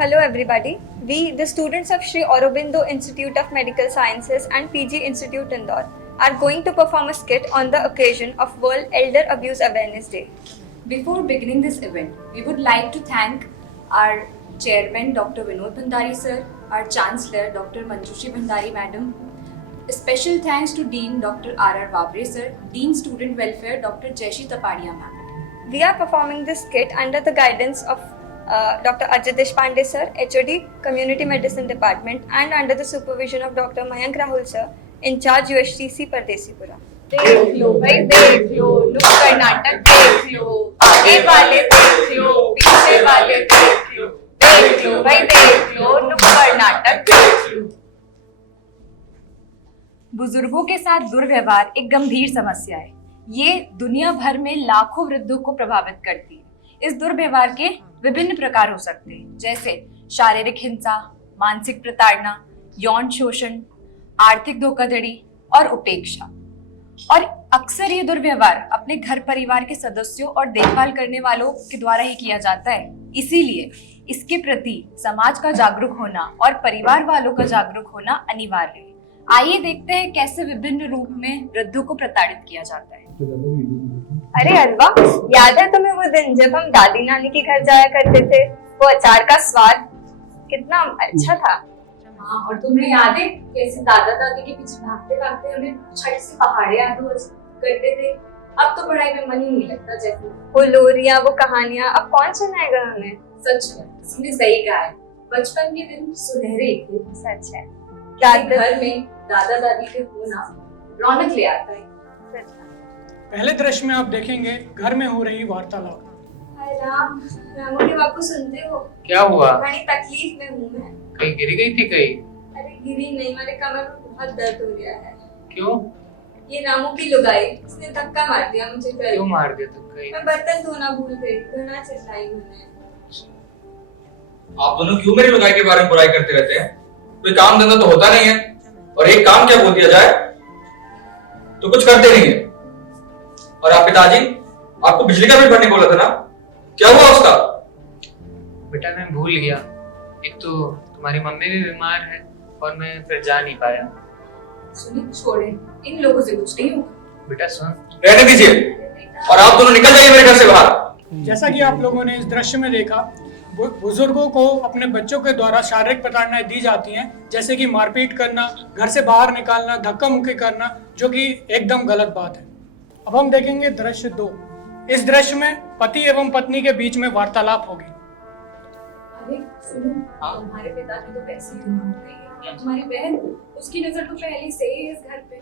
Hello everybody. We, the students of Sri Aurobindo Institute of Medical Sciences and PG Institute Indore, are going to perform a skit on the occasion of World Elder Abuse Awareness Day. Before beginning this event, we would like to thank our chairman Dr. Vinod Bhandari sir, our chancellor Dr. Manjushri Bhandari madam. A special thanks to Dean Dr. R.R. Vabre sir, Dean Student Welfare Dr. Jaishi Tapadia ma'am. We are performing this skit under the guidance of Dr. Ajay Deshpande sir, HOD, Community Medicine Department, and under the supervision of Dr. Mayank Rahul sir, in charge UHTC Pardesipura. देख लो भाई देख लो, नुक्कड़ नाटक देख लो, आगे वाले देख लो, पीछे वाले देख लो भाई देख लो, नुक्कड़ नाटक देख लो। बुजुर्गों के साथ दुर्व्यवहार एक गंभीर समस्या है। ये दुनिया भर में लाखों वृद्धों को प्रभावित करती है। इस दुर्व्यवहार के विभिन्न प्रकार हो सकते हैं, जैसे शारीरिक हिंसा, मानसिक प्रताड़ना, यौन शोषण, आर्थिक धोखाधड़ी और उपेक्षा। और अक्सर ये दुर्व्यवहार अपने घर परिवार के सदस्यों और देखभाल करने वालों के द्वारा ही किया जाता है। इसीलिए इसके प्रति समाज का जागरूक होना और परिवार वालों का जागरूक होना अनिवार्य है। आइए देखते हैं कैसे विभिन्न रूप में वृद्धों को प्रताड़ित किया जाता है। अरे अनवा, याद है तुम्हें वो दिन जब हम दादी नानी के घर जाया करते थे? वो अचार का स्वाद कितना अच्छा था। हाँ, और तुम्हें याद है कैसे दादा दादी के पीछे भागते भागते हमें छठ से पहाड़े याद करते थे। अब तो पढ़ाई में मन ही नहीं लगता। जैसे वो लोरियां, वो कहानियां अब कौन सुनाएगा हमें? सच में तुमने सही कहा है, बचपन के दिन सुनहरे थे। सच है। घर में दादा दादी के होना रौनक ले आता है। सच है। पहले दृश्य में आप देखेंगे घर में हो रही वार्तालाप। हाय राम, रामू के बापू सुनते हो? क्या हुआ? बड़ी तकलीफ में हूँ मैं। कहीं गिरी गई थी कहीं? अरे गिरी नहीं, मेरे कमर में बहुत दर्द हो गया है। क्यों? ये रामू की लुगाई, उसने धक्का मार दिया मुझे कल। क्यों मार दिया तुम? कहीं मैं बर्तन धोना भूल गई, घना चिल्लाई उन्हें। आप दोनों क्यों मेरी लुगाई के बारे में बुराई करते रहते हैं? कोई काम धंधा तो होता नहीं है, और एक काम क्या बोल दिया जाए तो कुछ करते नहीं है। और आप पिताजी, आपको बिजली का बिल भरने बोला था ना, क्या हुआ उसका? बेटा मैं भूल गया। एक तो तुम्हारी मम्मी भी बीमार है और मैं फिर जा नहीं पाया। सुनिए छोड़े, इन लोगों से कुछ नहीं होगा। बेटा सुन। रहने दीजिए, और आप दोनों निकल जाइए मेरे घर से बाहर। जैसा कि आप लोगों ने इस दृश्य में देखा, बुजुर्गों को अपने बच्चों के द्वारा शारीरिक प्रताड़नाएं दी जाती हैं, जैसे कि मारपीट करना, घर से बाहर निकालना, धक्का मुक्की करना, जो कि एकदम गलत बात है। अब हम देखेंगे दृश्य 2। इस दृश्य में पति एवं पत्नी के बीच में वार्तालाप होगी। अरे सुनो, तुम्हारे पिताजी तो पैसे ही हो गई है। तुम्हारी बहन, उसकी नजर तो पहले से ही इस घर पे।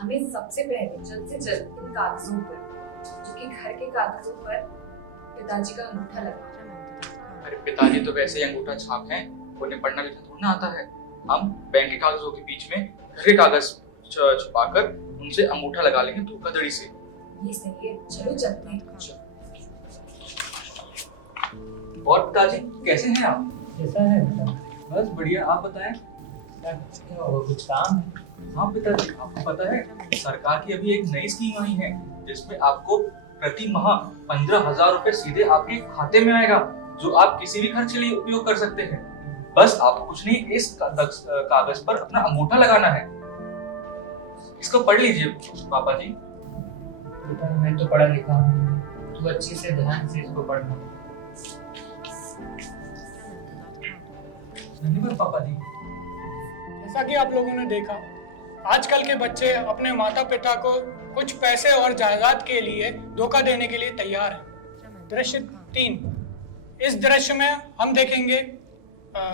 हमें सबसे पहले जल्द से जल्द इन कागजों पर, जो कि घर के कागजों पर पिताजी का अंगूठा लगाना। अरे पिताजी तो वैसे ही अंगूठा छाप हैं, उन्हें पढ़ना लिखना थोड़ा ना आता है। हम बैंक के कागजों के बीच में घर के कागज छुपाकर उनसे अंगूठा लगा लेंगे धोखाधड़ी से। ये सही है, चलो चलते हैं। और पिताजी कैसे हैं आप? कैसा है बेटा? बस बढ़िया, आप बताएं। क्या हुआ? कुछ काम है? हाँ पिताजी, आपको पता है सरकार की अभी एक नई स्कीम आई है, जिसमें आपको प्रति माह 15,000 रुपए सीधे आपके खाते में आएगा, जो आप किसी भी खर्च के लिए उपयोग कर सकते हैं। बस आपको कुछ नहीं, इस कागज पर अपना अंगूठा लगाना है। इसको पढ़ लीजिए पापा जी। बेटा मैं तो पढ़ा लिखा हूँ, तू अच्छे से ध्यान से इसको पढ़ना। धन्यवाद पापा जी। जैसा कि आप लोगों ने देखा, आजकल के बच्चे अपने माता पिता को कुछ पैसे और जायदाद के लिए धोखा देने के लिए तैयार हैं। दृश्य 3। इस दृश्य में हम देखेंगे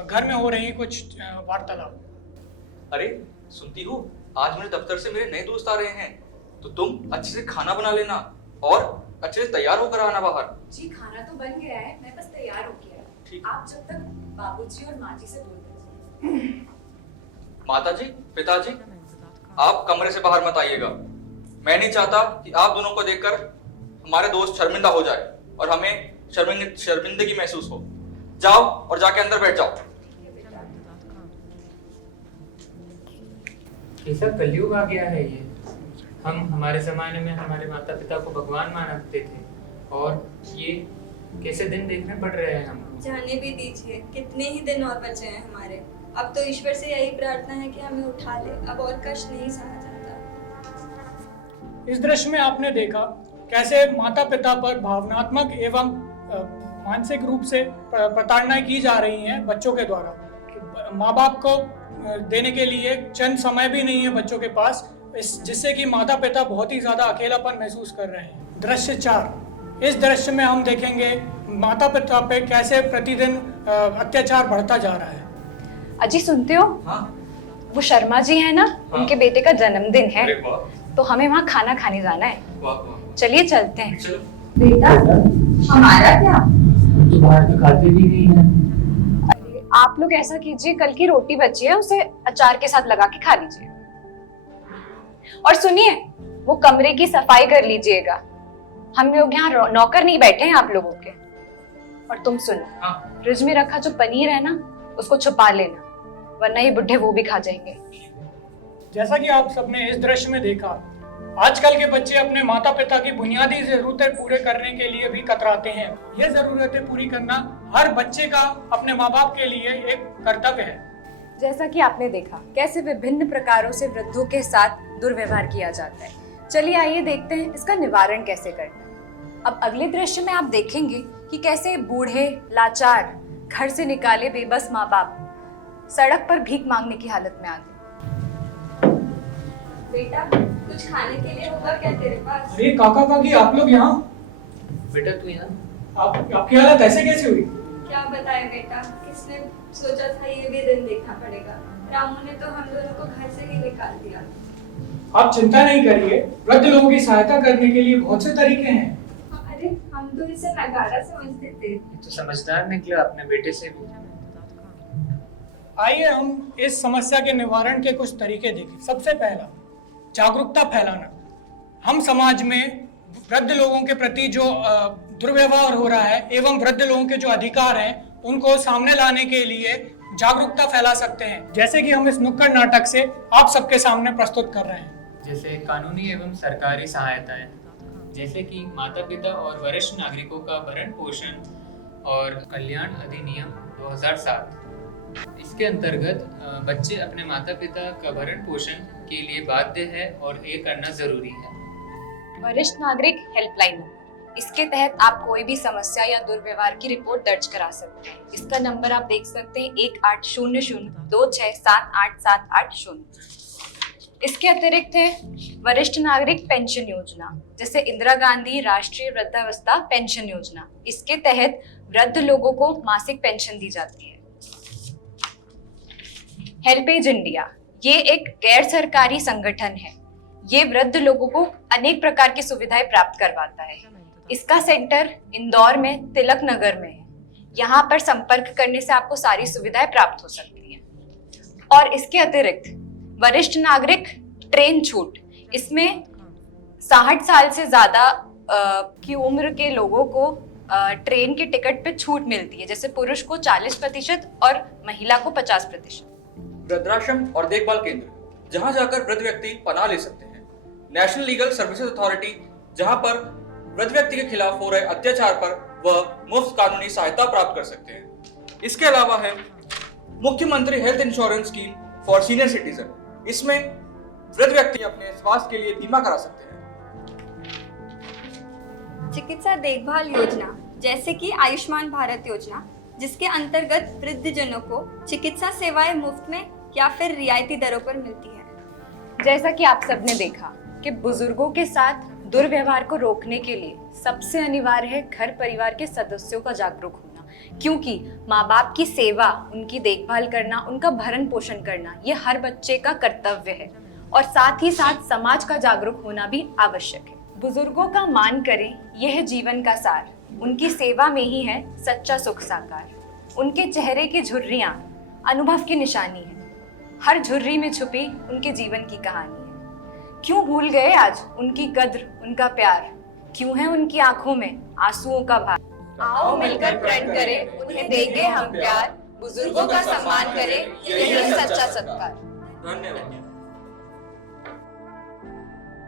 घर में हो रही कुछ वार्तालाप। अरे सुनती हो, आज मेरे दफ्तर से मेरे नए दोस्त आ रहे हैं, तो तुम अच्छे से खाना बना लेना और अच्छे से तैयार होकर आना बाहर। जी खाना तो बन गया है, मैं बस तैयार हो गया। ठीक। आप जब तक बाबूजी और माँ जी से बोल दीजिए। माताजी, पिताजी, आप कमरे से बाहर मत आइएगा। मैं नहीं चाहता कि आप दोनों को देखकर हमारे दोस्त शर्मिंदा हो जाए और हमें शर्मिंदगी महसूस हो। जाओ और जाके अंदर बैठ जाओ। ऐसा कलयुग आ गया है ये। हम हमारे जमाने में हमारे माता पिता को भगवान मानते थे, और ये कैसे दिन देखने पड़ रहे हैं हमको। जाने भी दीजिए, कितने ही दिन और बचे हैं हमारे। अब तो ईश्वर से यही प्रार्थना है कि हमें उठा ले, अब और कष्ट नहीं सहा जाता। इस दृश्य में आपने देखा कैसे माता पिता पर भावनात्मक एवं मानसिक रूप से प्रताड़नाएं की जा रही हैं बच्चों के द्वारा। माँ बाप को देने के लिए चंद समय भी नहीं है बच्चों के पास, जिससे कि माता पिता बहुत ही ज्यादा अकेलापन महसूस कर रहे हैं। दृश्य 4, इस दृश्य में हम देखेंगे माता पिता पे कैसे प्रतिदिन अत्याचार बढ़ता जा रहा है। अजी सुनते हो? हाँ। वो शर्मा जी है ना, हाँ। उनके बेटे का जन्मदिन है, अरे वाह, तो हमें वहाँ खाना खाने जाना है। वाह, वाह। चलिए चलते हैं। चलो। बेटा हमारा क्या? तो बाहर तो खाते भी नहीं है। आप लोग ऐसा कीजिए, कल की रोटी बची है उसे अचार के साथ लगा के खा लीजिए। और सुनिए, वो कमरे की सफाई कर लीजिएगा। हम लोग यहाँ नौकर नहीं बैठे हैं आप लोगों के। और तुम सुनो, हाँ। फ्रिज में रखा जो पनीर है ना, उसको छुपा लेना, वरना ये बुढ़े वो भी खा जाएंगे। जैसा कि आप सबने इस दृश्य में देखा, आजकल के बच्चे अपने माता पिता की बुनियादी जरूरतें पूरे करने के लिए भी कतराते हैं। ये जरूरतें पूरी करना हर बच्चे का अपने माँ बाप के लिए एक कर्तव्य है। जैसा कि आपने देखा कैसे विभिन्न प्रकारों से वृद्धों के साथ दुर्व्यवहार किया जाता है। चलिए आइए देखते हैं इसका निवारण कैसे करना है। अब अगले दृश्य में आप देखेंगे कि कैसे बूढ़े लाचार घर से निकाले बेबस माँ बाप सड़क पर भीख मांगने की हालत में आ गए। बेटा कुछ खाने के लिए होगा क्या तेरे पास? अरे काका काकी, आप लोग यहाँ? बेटा तू यहाँ? आपकी हालत ऐसे कैसे हुई? क्या बताए बेटा, किसने सोचा था ये भी दिन देखना पड़ेगा। रामू ने तो हम दोनों को घर से ही निकाल दिया। आप चिंता नहीं करिए, वृद्ध लोगों की सहायता करने के लिए बहुत से तरीके हैं। अरे हम तो इसे नगारा समझते थे। ये तो समझदार निकला अपने बेटे से भी। आइए हम इस समस्या के निवारण के कुछ तरीके देखें। सबसे पहला, जागरूकता फैलाना। हम समाज में वृद्ध लोगों के प्रति जो दुर्व्यवहार हो रहा है एवं वृद्ध लोगों के जो अधिकार हैं उनको सामने लाने के लिए जागरूकता फैला सकते हैं, जैसे कि हम इस नुक्कड़ नाटक से आप सबके सामने प्रस्तुत कर रहे हैं। जैसे कानूनी एवं सरकारी सहायताएं, जैसे कि माता पिता और वरिष्ठ नागरिकों का भरण पोषण और कल्याण अधिनियम 2007। इसके अंतर्गत बच्चे अपने माता पिता का भरण पोषण के लिए बाध्य है और ये करना जरूरी है। वरिष्ठ नागरिक हेल्पलाइन, इसके तहत आप कोई भी समस्या या दुर्व्यवहार की रिपोर्ट दर्ज करा सकते हैं। इसका नंबर आप देख सकते हैं 180026787880। इसके अतिरिक्त है वरिष्ठ नागरिक पेंशन योजना, जैसे इंदिरा गांधी राष्ट्रीय वृद्धावस्था पेंशन योजना। इसके तहत वृद्ध लोगों को मासिक पेंशन दी जाती है। हेल्पेज इंडिया, ये एक गैर सरकारी संगठन है। ये वृद्ध लोगों को अनेक प्रकार की सुविधाएं प्राप्त करवाता है। इसका सेंटर इंदौर में तिलक नगर में है। यहाँ पर संपर्क करने से आपको सारी सुविधाएं प्राप्त हो सकती हैं। और इसके अतिरिक्त वरिष्ठ नागरिक ट्रेन छूट, इसमें 60 साल से ज्यादा की उम्र के लोगों को ट्रेन के टिकट पे छूट मिलती है, जैसे पुरुष को 40% और महिला को 50%। वृद्धाश्रम और देखभाल केंद्र, जहां जाकर वृद्ध व्यक्ति पनाह ले सकते हैं। नेशनल लीगल सर्विसेज अथॉरिटी, जहां पर वृद्ध व्यक्ति के खिलाफ हो रहे अत्याचार पर वह मुफ्त कानूनी सहायता प्राप्त कर सकते हैं। इसके अलावा है मुख्यमंत्री health insurance scheme for senior citizen. इसमें वृद्ध व्यक्ति अपने स्वास्थ्य के लिए बीमा करा सकते हैं। चिकित्सा देखभाल योजना, जैसे कि आयुष्मान भारत योजना, जिसके अंतर्गत वृद्धजनों को चिकित्सा सेवाएं मुफ्त में या फिर रियायती दरों पर मिलती है। जैसा कि आप सबने देखा कि बुजुर्गों के साथ दुर्व्यवहार को रोकने के लिए सबसे अनिवार्य है घर परिवार के सदस्यों का जागरूक होना, क्योंकि माँ बाप की सेवा, उनकी देखभाल करना, उनका भरण पोषण करना, ये हर बच्चे का कर्तव्य है। और साथ ही साथ समाज का जागरूक होना भी आवश्यक है। बुजुर्गों का मान करें, यह जीवन का सार, उनकी सेवा में ही है सच्चा सुख साकार। उनके चेहरे की झुर्रियां अनुभव की निशानी है। हर झुर्री में छुपी उनके जीवन की कहानी है। क्यों भूल गए आज उनकी कद्र, उनका प्यार? क्यों है उनकी आंखों में आंसुओं का भार? आओ मिलकर प्रण करें, उन्हें देंगे हम प्यार। बुजुर्गों का सम्मान करें, यही सच्चा सत्कार। धन्यवाद।